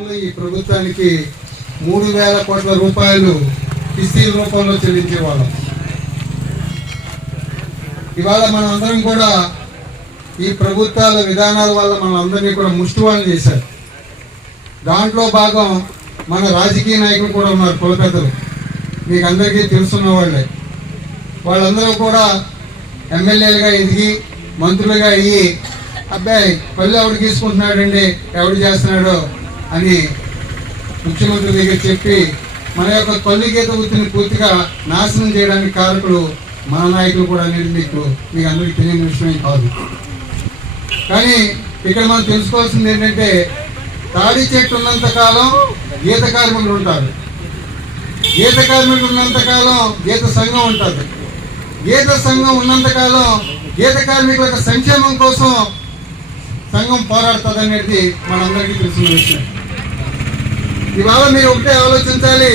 గతంలో ఈ ప్రభుత్వానికి 3,000 కోట్ల రూపాయలు కిస్తీల రూపంలో చెల్లించేవాళ్ళం. ఇవాళ మనం అందరం కూడా ఈ ప్రభుత్వాల విధానాల వల్ల మన అందరినీ కూడా ముష్టివాళ్ళు చేశారు. దాంట్లో భాగం మన రాజకీయ నాయకులు కూడా ఉన్నారు, కుల పెద్దలు, మీకు అందరికీ తెలుసున్న వాళ్ళే. వాళ్ళందరూ కూడా ఎమ్మెల్యేలుగా ఎదిగి మంత్రులుగా అయ్యి అబ్బాయి పళ్ళు ఎవడు తీసుకుంటున్నాడండి, ఎవడు చేస్తున్నాడో అని ముఖ్యమంత్రి దగ్గర చెప్పి మన యొక్క పల్లి గీత వృత్తిని పూర్తిగా నాశనం చేయడానికి కారకులు మన నాయకులు కూడా అనేది మీకు అందరికీ తెలియని విషయం కాదు. కానీ ఇక్కడ మనం తెలుసుకోవాల్సింది ఏంటంటే తాడి చెట్టు ఉన్నంతకాలం గీత కార్మికులు ఉంటారు, గీత కార్మికులు ఉన్నంతకాలం గీత సంఘం ఉంటుంది, గీత సంఘం ఉన్నంతకాలం గీత కార్మికుల యొక్క సంక్షేమం కోసం సంఘం పోరాడుతుంది అనేది మనందరికీ తెలిసిన విషయం. ఇవాళ మీరు ఒకటే ఆలోచించాలి,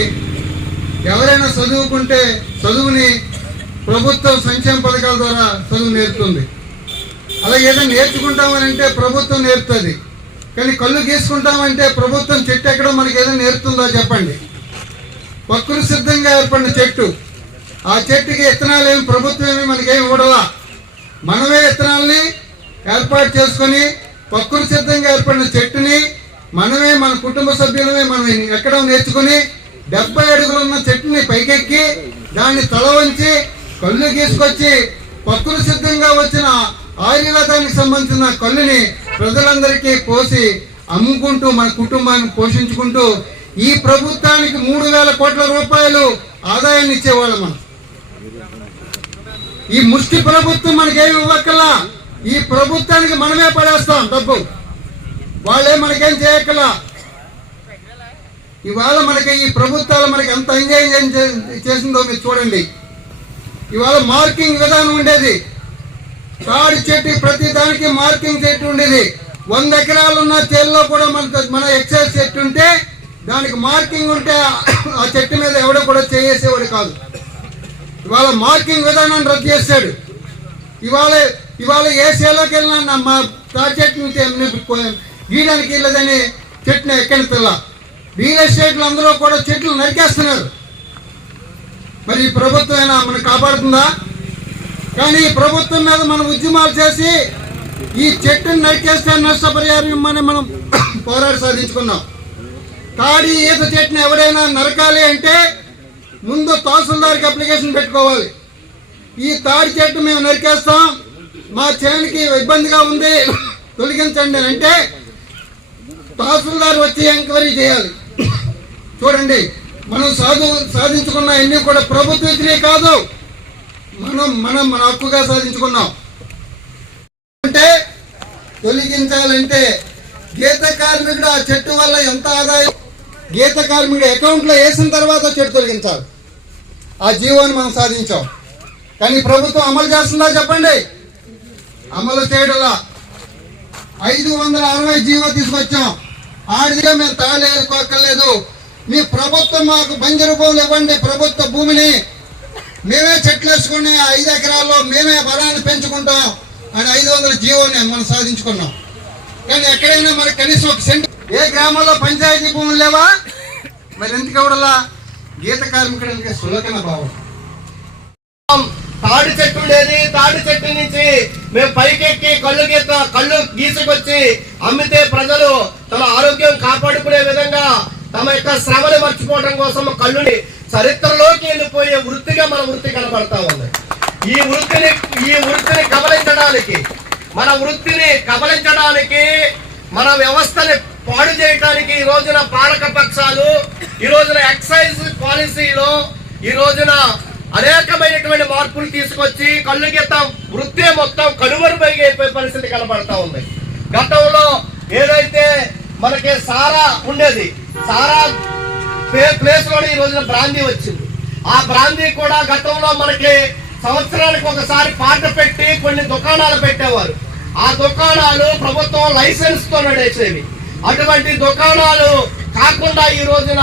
ఎవరైనా చదువుకుంటే చదువుని ప్రభుత్వం సంక్షేమ పథకాల ద్వారా చదువు నేర్పుతుంది. అలాగే ఏదైనా నేర్చుకుంటామని అంటే ప్రభుత్వం నేర్పుతుంది. కానీ కళ్ళు గీసుకుంటామంటే ప్రభుత్వం చెట్టు ఎక్కడో మనకి ఏదైనా నేర్పుతుందో చెప్పండి. ప్రకృతి సిద్ధంగా ఏర్పడిన చెట్టు, ఆ చెట్టుకి విత్తనాలు ఏమి ప్రభుత్వం ఏమి మనకేమి ఇవ్వడలా, మనమే విత్తనాలని ఏర్పాటు చేసుకొని ప్రకృతి సిద్ధంగా ఏర్పడిన చెట్టుని మనమే మన కుటుంబ సభ్యులమే మనం ఎక్కడం నేర్చుకుని 70 అడుగులు ఉన్న చెట్టుని పైకెక్కి దాన్ని తల వంచి కళ్ళు గీసుకొచ్చి ప్రకృతి సిద్ధంగా వచ్చిన ఆయుర్వేదానికి సంబంధించిన కళ్ళుని ప్రజలందరికీ పోసి అమ్ముకుంటూ మన కుటుంబాన్ని పోషించుకుంటూ ఈ ప్రభుత్వానికి 3,000 కోట్ల రూపాయలు ఆదాయాన్ని ఇచ్చేవాళ్ళం. మనం ఈ ముష్టి ప్రభుత్వం మనకేమి ఇవ్వక్కలా, ఈ ప్రభుత్వానికి మనమే పడేస్తాం డబ్బు, వాళ్ళే మనకేం చేయక్కలా. ఇవాళ మనకి ఈ ప్రభుత్వాలు మనకి ఎంత ఎంజాయ్ చేసిందో మీరు చూడండి. ఇవాళ మార్కింగ్ విధానం ఉండేది, తాడి చెట్టు ప్రతి దానికి మార్కింగ్ చెట్టు ఉండేది. 100 ఎకరాలు ఉన్న చేల్లో కూడా మన ఎక్సైజ్ చెట్టు ఉంటే దానికి మార్కింగ్ ఉంటే ఆ చెట్టు మీద ఎవడో కూడా చేసేవాడు కాదు. ఇవాళ మార్కింగ్ విధానాన్ని రద్దు చేశాడు. ఇవాళ ఏ సేలోకి వెళ్ళినా మా తాడి చెట్టు గీయడానికి వెళ్ళదని చెట్టుని ఎక్కని పిల్ల రియల్ ఎస్టేట్లు అందరూ కూడా చెట్లు నరికేస్తున్నారు. మరి ఈ ప్రభుత్వం అయినా మనం కాపాడుతుందా? కానీ ఈ ప్రభుత్వం మీద మనం ఉద్యమాలు చేసి ఈ చెట్టుని నరికేస్తే నష్టపరిహారం ఇమ్మని మనం పోరాడి సాధించుకున్నాం. తాడి ఈత చెట్టుని ఎవరైనా నరకాలి అంటే ముందు తహసీల్దార్కి అప్లికేషన్ పెట్టుకోవాలి. ఈ తాడి చెట్టు మేము నరికేస్తాం, మా చేనికి ఇబ్బందిగా ఉంది, తొలగించండి అంటే తహసీల్దార్ వచ్చి ఎంక్వైరీ చేయాలి. చూడండి, మనం సాధించుకున్న అన్ని కూడా ప్రభుత్వ వ్యతిరేక కాదు, మన హక్కుగా సాధించుకున్నాం. అంటే తొలగించాలంటే గీత కార్మికుడు ఆ చెట్టు వల్ల ఎంత ఆదాయం గీత కార్మికుడు అకౌంట్లో వేసిన తర్వాత చెట్టు తొలగించాలి. ఆ జీవోని మనం సాధించాం. కానీ ప్రభుత్వం అమలు చేస్తుందా చెప్పండి? అమలు చేయడంలా. 560 జీవో తీసుకొచ్చాం, ఆడిదిగా మేము తాళేరుకోక్కర్లేదు, మీ ప్రభుత్వం మాకు బంజరు భూములు ఇవ్వండి, ప్రభుత్వ భూమిని మేమే చెట్లు వేసుకుని 5 ఎకరాల్లో మేమే బలాన్ని పెంచుకుంటాం అని 500 జీవోని మనం సాధించుకున్నాం. కానీ ఎక్కడైనా మనకి కనీసం 1 సెంట్ ఏ గ్రామంలో పంచాయతీ భూములు లేవా? మరి ఎందుకు ఇవ్వడలా? గీత కార్మికుడికి సులకన భావం. తాడి చెట్టు ఉండేది, తాడి చెట్టు నుంచి మేము పైకెక్కి కళ్ళు గీసుకొచ్చి అమ్మితే ప్రజలు తమ ఆరోగ్యం కాపాడుకునే విధంగా తమ యొక్క శ్రమని మర్చిపోవడం కోసం కళ్ళుని చరిత్రలోకి వెళ్ళిపోయే వృత్తిగా మన వృత్తి కనబడతా ఉంది. ఈ వృత్తిని కబలించడానికి మన వ్యవస్థని పాడు చేయడానికి ఈ రోజున పాలక పక్షాలు, ఈ రోజున ఎక్సైజ్ పాలసీలో ఈ రోజున అనేకమైనటువంటి మార్పులు తీసుకొచ్చి కళ్ళు గీత వృత్తి మొత్తం కనుమరుగైపోయే పరిస్థితి కనబడతా ఉంది. గతంలో ఏదైతే మనకి సారా ఉండేది, సారా ప్లేస్ లో ఈ రోజున బ్రాందీ వచ్చింది. ఆ బ్రాందీ కూడా గతంలో మనకి సంవత్సరానికి ఒకసారి పాట పెట్టి కొన్ని దుకాణాలు పెట్టేవారు. ఆ దుకాణాలు ప్రభుత్వం లైసెన్స్ తో నడిచేవి. అటువంటి దుకాణాలు కాకుండా ఈ రోజున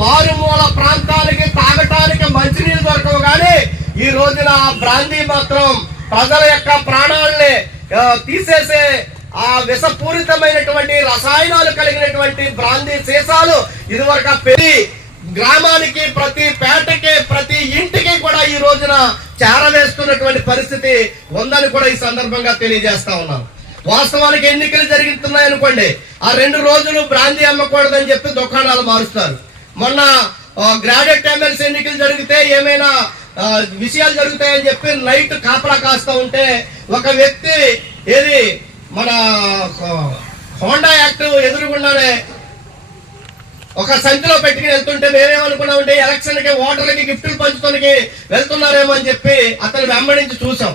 మారుమూల ప్రాంతానికి తాగటానికి మంచినీళ్ళు దొరకవు, కానీ ఈ రోజున ఆ బ్రాందీ మాత్రం ప్రజల యొక్క ప్రాణాలని తీసేసే ఆ విషపూరితమైనటువంటి రసాయనాలు కలిగినటువంటి బ్రాందీ సీసాలు ఇదివరకు పెరిగి గ్రామానికి, ప్రతి పేటకి, ప్రతి ఇంటికి కూడా ఈ రోజున చేరవేస్తున్నటువంటి పరిస్థితి ఉందని కూడా ఈ సందర్భంగా తెలియజేస్తా ఉన్నాను. వాస్తవానికి ఎన్నికలు జరుగుతున్నాయి అనుకోండి, ఆ 2 రోజులు బ్రాందీ అమ్మకూడదని చెప్పి దుకాణాలు మారుస్తారు. మొన్న గ్రాడ్యుయేట్ ఎమ్మెల్సీ ఎన్నికలు జరిగితే ఏమైనా విషయాలు జరుగుతాయని చెప్పి నైట్ కాపలా కాస్తా ఉంటే ఒక వ్యక్తి ఏది మన హోండా యాక్ట్ ఎదురుగుండానే ఒక సంచిలో పెట్టుకుని వెళ్తుంటే మేమేమనుకున్నామంటే ఎలక్షన్ కి ఓటర్లకి గిఫ్టులు పంచుతానికి వెళ్తున్నారేమో అని చెప్పి అతను వెంబడించి చూసాం.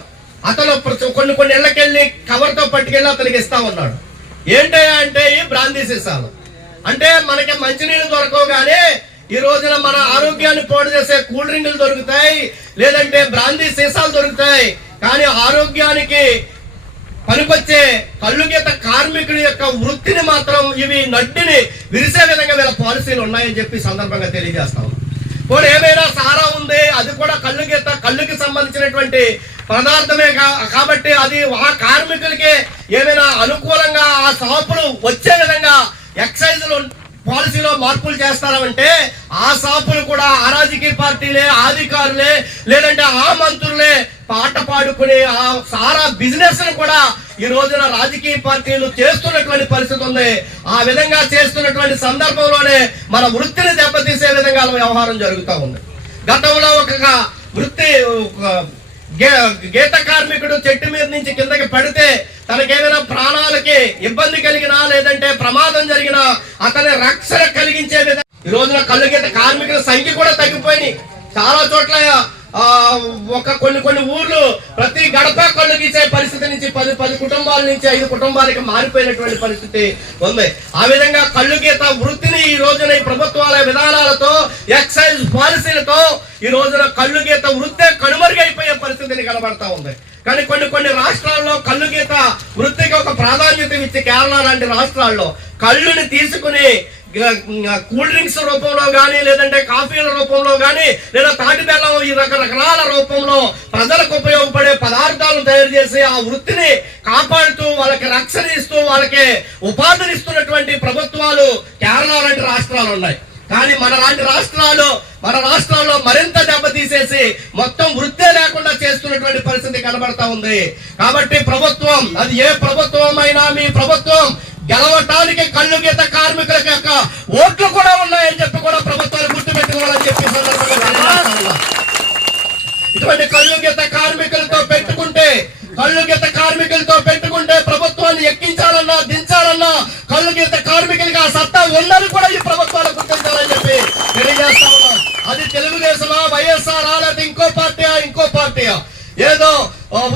అతను కొన్ని ఇళ్ళకెళ్ళి కవర్ తో పట్టుకెళ్ళి అతనికి ఇస్తా ఉన్నాడు. ఏంటయ్యా అంటే ఈ బ్రాందీ సీసాలు. అంటే మనకి మంచినీళ్ళు దొరకవు కానీ ఈ రోజున మన ఆరోగ్యాన్ని పాడు చేసే కూల్ డ్రింకులు దొరుకుతాయి, లేదంటే బ్రాందీ సీసాలు దొరుకుతాయి. కానీ ఆరోగ్యానికి పనికొచ్చే కళ్ళు గీత కార్మికుడి యొక్క వృత్తిని మాత్రం ఇవి నడ్డిని విరిసే విధంగా వీళ్ళ పాలసీలు ఉన్నాయని చెప్పి సందర్భంగా తెలియజేస్తాం. పోనీ ఏమైనా సారా ఉంది, అది కూడా కళ్ళుకి సంబంధించినటువంటి పదార్థమే కాబట్టి అది ఆ కార్మికులకి ఏమైనా అనుకూలంగా ఆ షాపులు వచ్చే విధంగా ఎక్సైజ్ పాలసీలో మార్పులు చేస్తారంటే ఆ షాపులు కూడా ఆ రాజకీయ పార్టీలే, అధికారులే, లేదంటే ఆ మంత్రులే పాట పాడుకునే ఆ సారా బిజినెస్ ను కూడా ఈ రోజున రాజకీయ పార్టీలు చేస్తున్నటువంటి పరిస్థితి ఉంది. ఆ విధంగా చేస్తున్నటువంటి సందర్భంలోనే మన వృత్తిని దెబ్బతీసే విధంగా వ్యవహారం జరుగుతూ ఉంది. గతంలో ఒక వృత్తి గీత కార్మికుడు చెట్టు మీద నుంచి కిందకి పడితే తనకేమైనా ప్రాణాలకి ఇబ్బంది కలిగినా లేదంటే ప్రమాదం జరిగినా అతని రక్షణ కలిగించే విధంగా ఈ రోజున కళ్ళు గీత కార్మికుల సంఖ్య కూడా తగ్గిపోయినాయి. చాలా చోట్ల కొన్ని ఊర్లు ప్రతి గడప కళ్ళు గీసే పరిస్థితి నుంచి 10 కుటుంబాల నుంచి 5 కుటుంబాలకి మారిపోయినటువంటి పరిస్థితి ఉంది. ఆ విధంగా కళ్ళు గీత వృత్తిని ఈ రోజున ఈ ప్రభుత్వాల విధానాలతో, ఎక్సైజ్ పాలసీలతో ఈ రోజున కళ్ళు గీత వృత్తే కనుమరుగైపోయే పరిస్థితిని కనబడతా ఉంది. కానీ కొన్ని రాష్ట్రాల్లో కళ్ళు గీత వృత్తికి ఒక ప్రాధాన్యత ఇచ్చి కేరళ లాంటి రాష్ట్రాల్లో కళ్ళుని తీసుకుని కూల్ డ్రింక్స్ రూపంలో గానీ, లేదంటే కాఫీల రూపంలో గానీ, లేదా తాటి బెల్లం ఈ రకరకాల రూపంలో ప్రజలకు ఉపయోగపడే పదార్థాలను తయారు చేసి ఆ వృత్తిని కాపాడుతూ వాళ్ళకి రక్షణ ఇస్తూ వాళ్ళకి ఉపాధిని ఇస్తున్నటువంటి ప్రభుత్వాలు కేరళ లాంటి రాష్ట్రాలు ఉన్నాయి. కానీ మన రాష్ట్రాల్లో మరింత దెబ్బతీసేసి మొత్తం వృత్తే లేకుండా చేస్తున్నటువంటి పరిస్థితి కనబడతా ఉంది. కాబట్టి ప్రభుత్వం, అది ఏ ప్రభుత్వం అయినా, మీ ప్రభుత్వం గెలవటానికి కళ్ళు గీత కార్మికుల యొక్క ఓట్లు కూడా ఉన్నాయని చెప్పి కూడా ప్రభుత్వాలు గుర్తుపెట్టుకోవాలని చెప్పి సందర్భంగా ఇటువంటి కళ్ళు గీత కార్మికులతో పెట్టుకుంటే ప్రభుత్వాన్ని ఎక్కించాలన్నా దించాలన్నా కళ్ళు గీత కార్మికులకి ఆ సత్తా ఉందని కూడా ఈ ప్రభుత్వాలు గుర్తించాలని చెప్పి తెలియజేస్తా ఉన్నాం. అది తెలుగుదేశమా, వైఎస్ఆర్, లేదా ఇంకో పార్టీయా ఏదో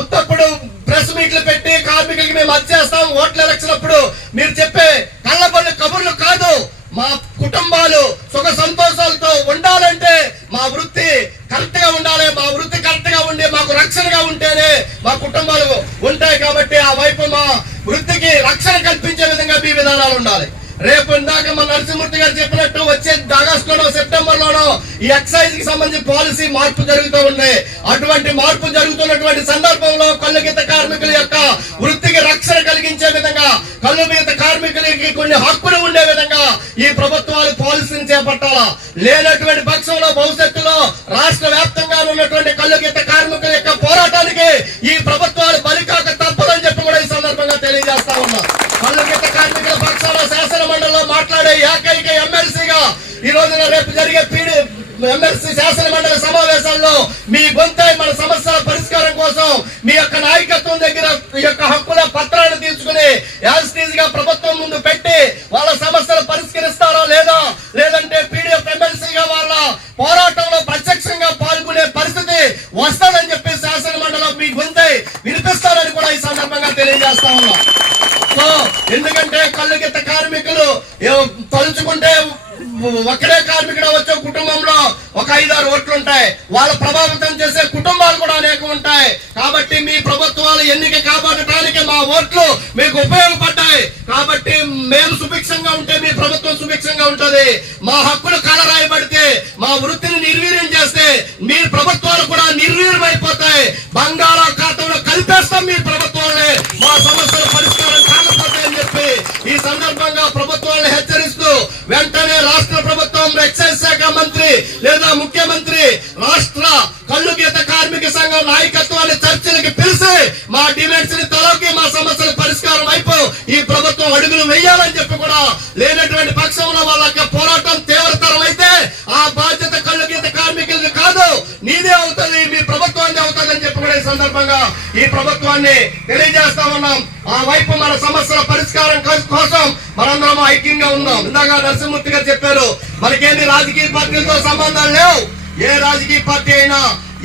ఉత్తప్పుడు ప్రెస్ మీట్లు పెట్టి కార్మికులకి మేము అది చేస్తాం, ఓట్ల ఎలక్షన్ అప్పుడు మీరు చెప్పే కళ్ళబొల్లి కబుర్లు కాదు. మా కుటుంబాలు సుఖ సంతోషాలతో ఉండాలంటే మా వృత్తి కరెక్ట్ గా ఉండాలి. మా వృత్తి కరెక్ట్ గా ఉండి మాకు రక్షణగా ఉంటేనే మా కుటుంబాలు ఉంటాయి. కాబట్టి ఆ వైపు మా వృత్తికి రక్షణ కల్పించే విధంగా మీ విధానాలు ఉండాలి. రేపు ఇందాక మన నరసింహమూర్తి గారు చెప్పినట్టు వచ్చే ఆగస్టులోనో సెప్టెంబర్ లోనో ఈ ఎక్సైజ్ కి సంబంధించి పాలసీ మార్పు జరుగుతూ ఉంది. అటువంటి మార్పు జరుగుతున్నటువంటి సందర్భంలో కళ్ళు గీత కార్మికుల యొక్క వృత్తికి రక్షణ కలిగించే విధంగా, కళ్ళు గీత కార్మికులకి కొన్ని హక్కులు ఉండే విధంగా ఈ ప్రభుత్వాలు పాలసీని చేపట్టాలా. లేనటువంటి పక్షంలో భవిష్యత్తులో రాష్ట్ర వ్యాప్తంగా ఉన్నటువంటి కళ్ళు గీత కార్మికుల యొక్క పోరాటానికి ఈ ప్రభుత్వాలు బలికాక తప్పదని చెప్పి కూడా ఈ సందర్భంగా తెలియజేస్తా ఉన్నా. కళ్ళు గీత కార్మికుల పక్షాల శాసన మండలిలో మాట్లాడే ఏకైక ఎమ్మెల్సీగా ఈ రోజున రేపు జరిగే ఎమ్మెల్సీ శాసన మండలి సమావేశాల్లో మీ గొంతై మన సమస్యల పరిష్కారం కోసం మీ యొక్క నాయకత్వం దగ్గర ఈ యొక్క హక్కుల పత్రాన్ని తీసుకుని యాజిటీజ్ గా ప్రభుత్వం ముందు పెట్టి వాళ్ళ సమస్యలు పరిష్కరిస్తారా లేదంటే పీడీఎఫ్ ఎమ్మెల్సీగా వాళ్ళ పోరాటంలో ప్రత్యక్షంగా పాల్గొనే పరిస్థితి వస్తుందని చెప్పి శాసన మండలిలో మీ గొంతై వినిపిస్తారని కూడా ఈ సందర్భంగా తెలియజేస్తా ఉన్నాం. ఎందుకంటే కళ్ళు గీత కార్మికులు తలుచుకుంటే ఒక్కడే కార్మికుడు వచ్చే కుటుంబంలో ఒక 5-6 ఓట్లు ఉంటాయి. వాళ్ళ ప్రభావితం చేసే కుటుంబాలు కూడా అనేకం ఉంటాయి. కాబట్టి మీ ప్రభుత్వాలు ఎన్నిక కాపాడటానికి మా ఓట్లు మీకు ఉపయోగపడ్డాయి. కాబట్టి మేము సుభిక్షంగా ఉంటే మీ ప్రభుత్వం సుభిక్షంగా ఉంటది. మా హక్కులు కాలరాయబడితే, మా వృత్తిని నిర్వీర్యం చేస్తే మీ ప్రభుత్వాలు కూడా నిర్వీర్యమైపోతాయి. బంగాళాఖాతంలో కలిపేస్తాం మీ ప్రభుత్వాలనే. మా సమస్యల పరిష్కారం కాకపోతే లేదా ముఖ్యమంత్రి రాష్ట్ర కళ్ళు గీత కార్మిక సంఘం నాయకత్వాన్ని చర్చలకు పిలిచి మా డిమాండ్స్ ని తలకి మా సమస్యల పరిష్కారం వైపు ఈ ప్రభుత్వం అడుగులు వేయాలని చెప్పి కూడా లేనటువంటి పక్షంలో వాళ్ళ యొక్క పోరాటం తీవ్రతరం అయితే ఆ బాధ్యత కళ్ళు గీత కార్మికులది కాదు, నీదే అవుతుంది, మీ ప్రభుత్వాన్ని అవుతుంది అని చెప్పి కూడా ఈ సందర్భంగా ఈ ప్రభుత్వాన్ని తెలియజేస్తా ఉన్నాం. ఆ వైపు మన సమస్యల పరిష్కారం కోసం మనందరం ఐక్యంగా ఉందాం. ఇందాక నరసింహమూర్తి గారు చెప్పారు, మనకేమి రాజకీయ పార్టీలతో సంబంధాలు లేవు. ఏ రాజకీయ పార్టీ అయినా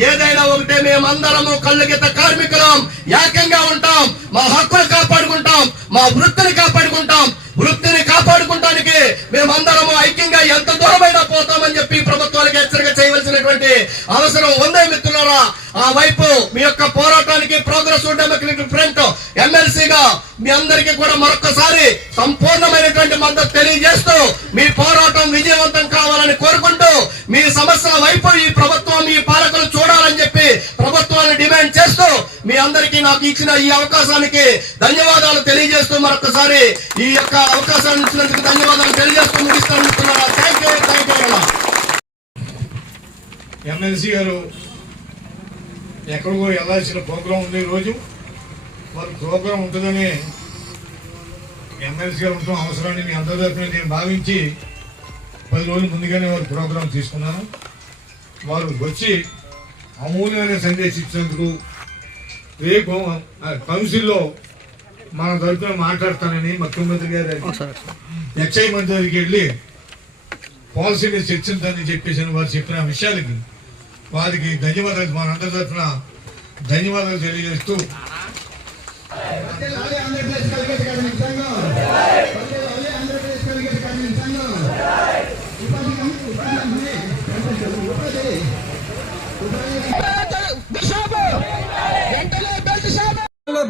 ఏదైనా ఒకటే, మేమందరము కళ్ళు గీత కార్మికులం ఏకంగా ఉంటాం. మా హక్కులు కాపాడుకుంటాం, మా వృత్తిని కాపాడుకుంటాం. వృత్తిని కాపాడుకుంటానికి మేమందరము ఐక్యంగా ఎంత దూరమైనా పోతామని చెప్పి ప్రభుత్వానికి హెచ్చరిక చేయవలసినటువంటి అవసరం ఉందే మిత్రులారా. ఆ వైపు మీ యొక్క పోరాటానికి ప్రోగ్రెసివ్ డెమోక్రటిక్ ఫ్రంట్ ఎమ్మెల్సీగా మీ అందరికీ కూడా మరొకసారి సంపూర్ణమైనటువంటి మద్దతు తెలియజేస్తూ మీ పోరాటం విజయవంతం కావాలని కోరుకుంటూ మీ సమస్యల వైపు ఈ ప్రభుత్వం, మీ పాలకులు చూడాలని చెప్పి ప్రభుత్వాన్ని డిమాండ్ చేస్తూ మీ అందరికీ నాకు ఇచ్చిన ఈ అవకాశానికి ధన్యవాదాలు తెలియజేస్తూ మరొకసారి ఈ యొక్క అవకాశాన్ని ఇచ్చినందుకు ధన్యవాదాలు తెలియజేస్తూ ముగిస్తాను. Thank you. ఎమ్మెల్సీ గారు ఎక్కడికో వెళ్ళాల్సిన ప్రోగ్రాం ఉంది. రోజు వారి ప్రోగ్రాం ఉంటుందని ఎమ్మెల్సీ గారు ఉండటం అవసరాన్ని మీ అందరి తరఫున నేను భావించి 10 రోజుల ముందుగానే వారు ప్రోగ్రాం తీసుకున్నాను. వారు వచ్చి అమూల్యమైన సందేశం ఇచ్చినందుకు రేపు కౌన్సిల్లో మన తరఫున మాట్లాడతానని ముఖ్యమంత్రి గారు ఎక్సై మంత్రి దగ్గరికి వెళ్ళి పాలసీని చర్చించాలని చెప్పేసి వారు చెప్పిన విషయాలకి వారికి ధన్యవాదాలు, మనందరి తరఫున ధన్యవాదాలు తెలియజేస్తూ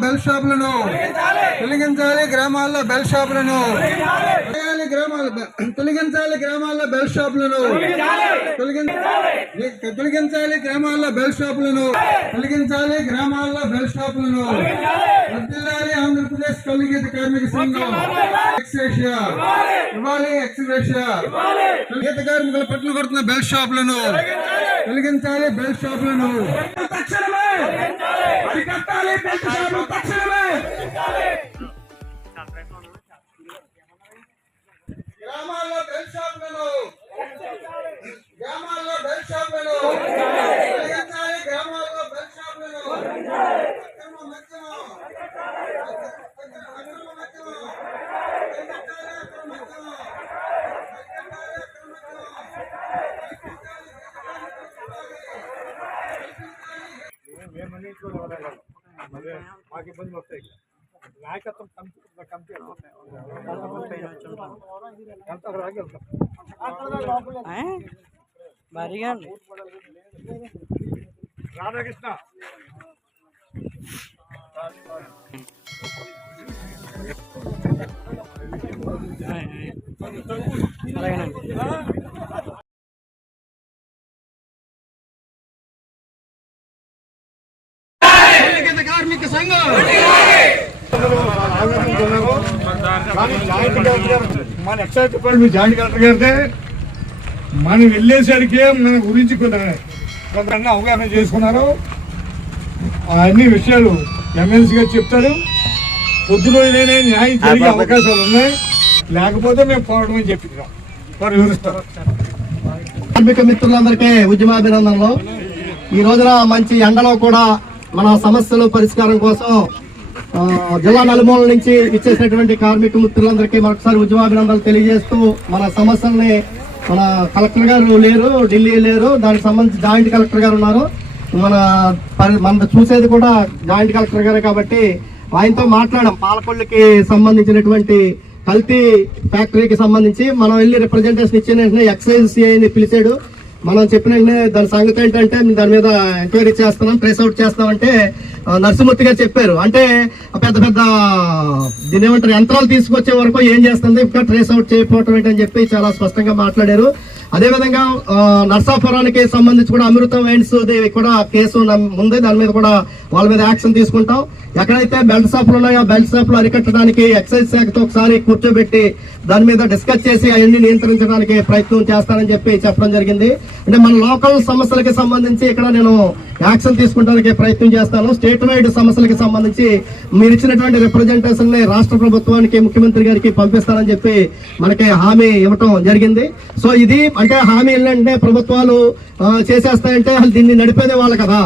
బెల్ షాపులను తొలగించాలి, గ్రామాల్లో బెల్ షాపులను తొలగించాలి, గ్రామాల్లో బెల్ షాపులను తొలగించాలి, గ్రామాల్లో బెల్ షాపులను తొలగించాలి, గ్రామాల్లో బెల్ షాపులను వర్ధిల్లాలి. ఆంధ్రప్రదేశ్ కళ్ళు గీత కార్మిక సంఘం ఎక్స్గ్రేషియా ఇవ్వాలి, ఎక్స్గ్రేషియా గీత కార్మికుల పట్ల కొడుతున్న బెల్ షాపులను తొలగించాలి, బెల్ షాపులను తక్షణమే అరికట్టాలి, బెల్ షాపులు తక్షణమే. గ్రామాల్లో బెల్ షాపులను గ్రామాల్లో బెల్ షాపులను తొలగించాలి, గ్రామాల్లో బెల్ షాపులను మాకు ఇబ్బందులు వస్తాయి. నాయకత్వం కమిటీ రాధాకృష్ణ కార్మిక సంఘం మన ఎక్సైజ్ డిపార్ట్మెంట్ జాయింట్ కలెక్టర్ గారితే మనం వెళ్ళేసరికి మన గురించి కొంత అవగాహన చేసుకున్నారు. అన్ని విషయాలు ఎమ్మెల్సీ గారు చెప్తారు. పొద్దురోజునే న్యాయం జరిగే అవకాశాలు ఉన్నాయి, లేకపోతే మేము పోవడమని చెప్పినాం. వారు వివరిస్తారు. కార్మిక మిత్రులందరికీ ఉద్యమాభినందనలు. ఈ రోజున మంచి ఎండలో కూడా మన సమస్యల పరిష్కారం కోసం జిల్లా నలుమూలల నుంచి ఇచ్చేసినటువంటి కార్మిక మిత్రులందరికీ మరొకసారి ఉద్యమాభినందనలు తెలియజేస్తూ మన సమస్యల్ని మన కలెక్టర్ గారు లేరు, ఢిల్లీ లేరు, దానికి సంబంధించి జాయింట్ కలెక్టర్ గారు ఉన్నారు. మన చూసేది కూడా జాయింట్ కలెక్టర్ గారే కాబట్టి ఆయనతో మాట్లాడాం. పాలకొల్లుకి సంబంధించినటువంటి కల్తీ ఫ్యాక్టరీకి సంబంధించి మనం వెళ్ళి రిప్రజెంటేషన్ ఇచ్చిన వెంటనే ఎక్సైజ్ సిఐని పిలిచాడు. మనం చెప్పిన దాని సంగతి ఏంటంటే దాని మీద ఎంక్వైరీ చేస్తున్నాం, ట్రేస్ అవుట్ చేస్తామంటే నరసింహమూర్తి గారు చెప్పారు. అంటే పెద్ద పెద్ద దీని ఏమంటారు యంత్రాలు తీసుకొచ్చే వరకు ఏం చేస్తుంది, ఇంకా ట్రేస్ అవుట్ చేయకపోవటం ఏంటని చెప్పి చాలా స్పష్టంగా మాట్లాడారు. అదేవిధంగా నర్సాపురానికి సంబంధించి కూడా అమృతం వైన్స్ కూడా కేసు ఉంది. దాని మీద కూడా వాళ్ళ మీద యాక్షన్ తీసుకుంటాం. ఎక్కడైతే బెల్ట్ షాపులు ఉన్నాయో బెల్ట్ షాపులు అరికట్టడానికి ఎక్సైజ్ శాఖతో ఒకసారి కూర్చోబెట్టి దాని మీద డిస్కస్ చేసి అవన్నీ నియంత్రించడానికి ప్రయత్నం చేస్తానని చెప్పడం జరిగింది. అంటే మన లోకల్ సమస్యలకి సంబంధించి ఇక్కడ నేను యాక్షన్ తీసుకుంటానికి ప్రయత్నం చేస్తాను. స్టేట్ వైడ్ సమస్యలకి సంబంధించి మీరు ఇచ్చినటువంటి రిప్రజెంటేషన్ ని రాష్ట్ర ప్రభుత్వానికి ముఖ్యమంత్రి గారికి పంపిస్తానని చెప్పి మనకి హామీ ఇవ్వటం జరిగింది. సో ఇది అంటే హామీ ఏంటంటే ప్రభుత్వాలు చేసేస్తాయంటే అసలు దీన్ని నడిపేదే వాళ్ళు కదా,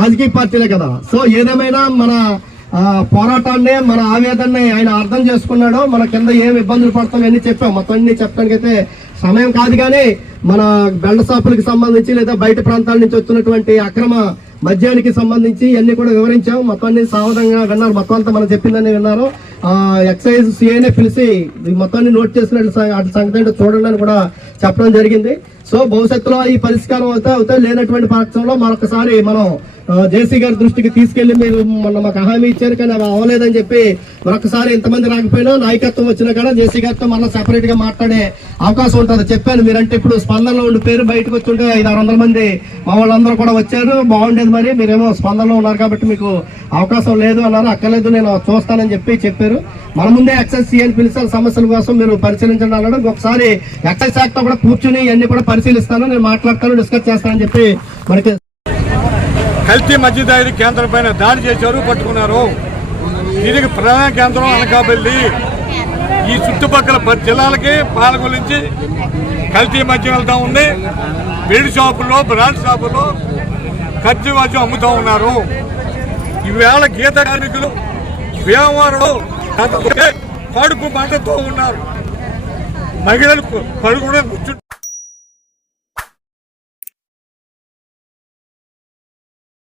రాజకీయ పార్టీలే కదా. సో ఏదేమైనా మన పోరాటాన్ని మన ఆవేదనని ఆయన అర్థం చేసుకున్నాడు. మన కింద ఏం ఇబ్బందులు పడతాం అన్ని చెప్పాం. మొత్తం అన్ని చెప్పడానికి అయితే సమయం కాదు, కానీ మన బెల్ట్ షాపులకు సంబంధించి లేదా బయట ప్రాంతాల నుంచి వచ్చినటువంటి అక్రమ మద్యానికి సంబంధించి అన్ని కూడా వివరించాం. మొత్తాన్ని సావధానంగా విన్నారు. మొత్తం అంతా మనం చెప్పిందని విన్నారు. ఎక్సైజ్ సిఐనే పిలిచి మొత్తాన్ని నోట్ చేసినట్టు అటు సంగతి చూడండి అని కూడా చెప్పడం జరిగింది. సో భవిష్యత్తులో ఈ పరిష్కారం అవుతాయి. లేనటువంటి పక్షంలో మరొకసారి మనం జేసీ గారి దృష్టికి తీసుకెళ్లి మీరు మొన్న మాకు హామీ ఇచ్చారు కానీ అవి అవ్వలేదని చెప్పి మరొకసారి ఇంతమంది రాకపోయినా నాయకత్వం వచ్చినా కూడా జేసీ గారితో మళ్ళీ సెపరేట్ గా మాట్లాడే అవకాశం ఉంటుంది. చెప్పాను మీరంటే ఇప్పుడు స్పందనలో ఉండి పేరు బయటకు వచ్చుంటే 500-600 మంది మా వాళ్ళందరూ కూడా వచ్చారు, బాగుండేది. మరి మీరేమో స్పందనలో ఉన్నారు కాబట్టి మీకు అవకాశం లేదు అన్నారు. అక్కర్లేదు నేను చూస్తానని చెప్పారు. మన ముందే ఎక్సైజ్ సీఎని పిలిచిన సమస్యల కోసం మీరు పరిశీలించండి అన్నాడు. ఒకసారి ఎక్సైజ్ శాఖతో కూడా కూర్చుని ఇవన్నీ కూడా పరిశీలిస్తాను, నేను మాట్లాడతాను, డిస్కస్ చేస్తానని చెప్పి మనకి కల్తీ మద్యదారి కేంద్రం పైన దాడి చేశారు, పట్టుకున్నారు. దీనికి ప్రధాన కేంద్రం అనకాపల్లి. ఈ చుట్టుపక్కల 10 జిల్లాలకి పాల్గొన నుంచి కల్తీ మద్యం వెళ్తా ఉంది. బెల్ట్ షాపుల్లో బ్రాండ్ షాపుల్లో కల్తీ మద్యం అమ్ముతూ ఉన్నారు. ఈవేళ గీత కార్మికులు వ్యవహారంలో కడుపు మంటతో ఉన్నారు. మహిళలు పడుకునే కూర్చుంటారు.